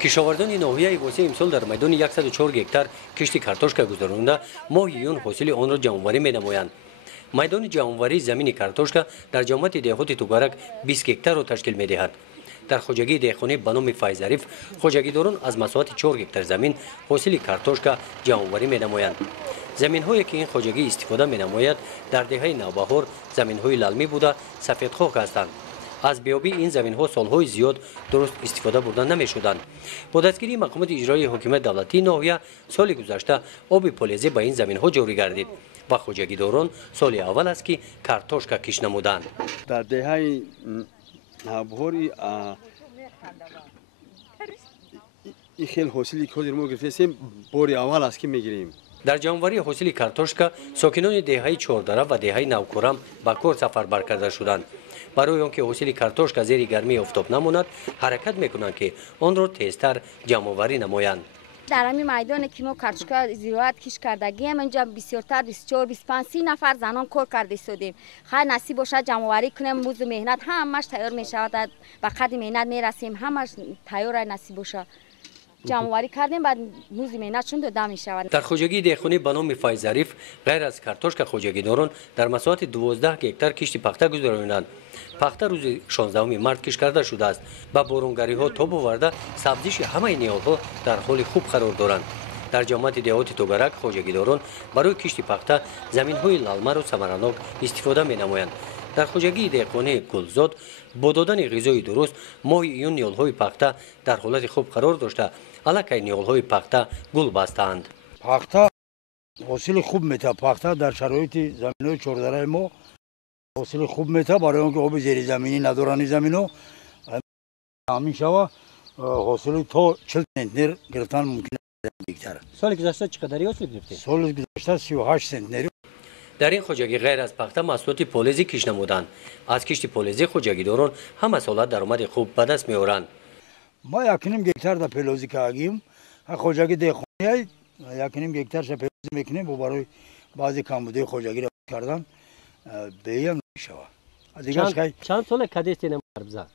کشاورزان ناحیه واسه امسال در میدان 104 گکتار کشت کارتوشکا گذرانده ماه ایون حاصل آن را جمع‌آوری می‌نمایند. میدان جمع‌آوری زمین کارتوشکا در جامعه دهات توگرک 20 گکتار را تشکیل می‌دهد. در خوجگی دهخانه به نام فایز ظریف خوجگیداران از مساحت 4 گکتار زمین حاصل کارتوشکا جمع‌آوری می‌نمایند. زمین‌هایی که این خوجگی استفاده می‌نماید در دهه نوبهار زمین‌های للمی بوده سفید خاک هستند. از بیابی این زمین‌ها سال‌های زیاد درست استفاده برده نمی‌شدند. با دستگیری مقامات اجرایی حکومت دولتی ناحیه سال گذشته آب پلیزی به این زمین‌ها جاری گردید و خوجگیداران سال اول است که کارتوشکا کش نمودند. در دهه نوبهار این خیلی حاصلی که ما گرفتیم بار اول است که می‌گیریم. در جمع‌آوری حاصل کارتوشکا ساکنان دهه 14 و دهه نوکورم به کار سفر بر کرده شدند. برای آنکه حاصل کارتوشکا زیر گرمی آفتاب نماند حرکت میکنند که آن را تیزتر جمع‌آوری نمایند. در همین میدانی که ما کارتوشکا زیرات کش کردگیم اینجا بسیارتر 24 25 30 نفر زنان کار کرده شدیم. خیر نصیب باشد جمع‌آوری کنیم روز مهنت همش تیار میشود به قد مهنت میرسیم همش تیار نصیب باشد. جمع‌آوری کردیم بعد روز مهنت چون داده میشود. در خوجگی دهخانه به نام فایز ظریف غیر از کارتوشکا خوجگیداران در مساحت 12 گکتار کشت پخته گذراندند. پخته روز 16 مارس کش کرده شده است. با بارونگری ها تاب آورده سبزیش همه نیازها در حال خوب قرار دارند. در جامعه دهات توگرک خوجگیداران برای کشت پخته زمین‌های للمه و ثمرناک استفاده می‌نمایند. در خوجگی دهخانه گلزاد با دادن غذای درست ماه ایون نیال‌های پخته در حالت خوب قرار داشته الکی نیال‌های پخته گل بستند. پخته حاصل خوب میده. پخته در شرایط زمین‌های چهاردره ما حاصل خوب میده برای اینکه آب زیر زمینی ندارن زمینو همین شوا حاصل تا 40 سنتنر گرفتن ممکنه بیشتر. سال گذشته چقدر حاصل گرفتید؟ سال گذشته 38 سنتنر. در این خوجگی غیر از پخته محصولات پولیزی کش نمودند. از کشت پولیزی خوجگیداران همه سال درآمد خوب به دست میآورند. ما یکنیم گکتار در پلوزی کردیم. خوجگی دهخانه یکنیم گکتار ش پلوزی میکنیم و برای بعضی کمبودی خوجگی را کردن بیم نمیشود. چند سال کدیست نماربزا؟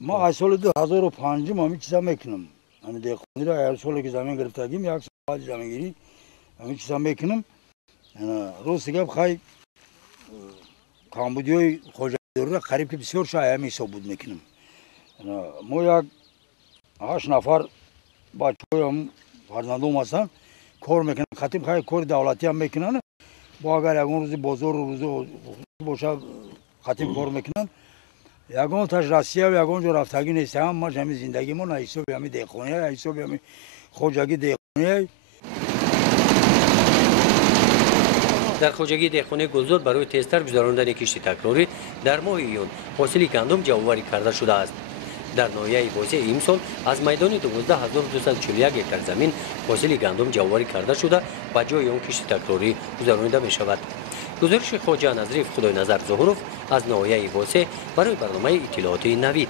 ما از سال 2005 همین چیزا میکنم. همین دهخانی را هر سالی که زمین گرفتگیم یک سال زمین گیری همین چیزا میکنم. روز دیگه بخوای کامبودیای خوجگیداری را قریب که بسیار شایع حساب بود میکنم. ما یک 8 نفر بچه‌ای هم فرزندان هستن کار میکنن. خطیب خیلی کار دولتی هم میکنن. با اگر یکون روز بازار روز باشه خطیب کار میکنن. یکون تاش راسیه و یکون جو رفتگی نیست. هم ما همین زندگی ما نه حساب همین دهخانه حساب همین خوجگی دهخانه. در خوجگی دهخانه گلزاد برای تیزتر گذراندن کشت تکراری در ماه ایون حاصل گندم جمع‌آوری کرده شده است. در ناحیه واسه امسال از میدان 12241 گکتار زمین حاصل گندم جمع‌آوری کرده شده و جای آن کشت تکراری گذرانده می شود. گزارش خواجه نظریف خدای نظر ظهوروف از ناحیه واسه برای برنامه اطلاعاتی نوید.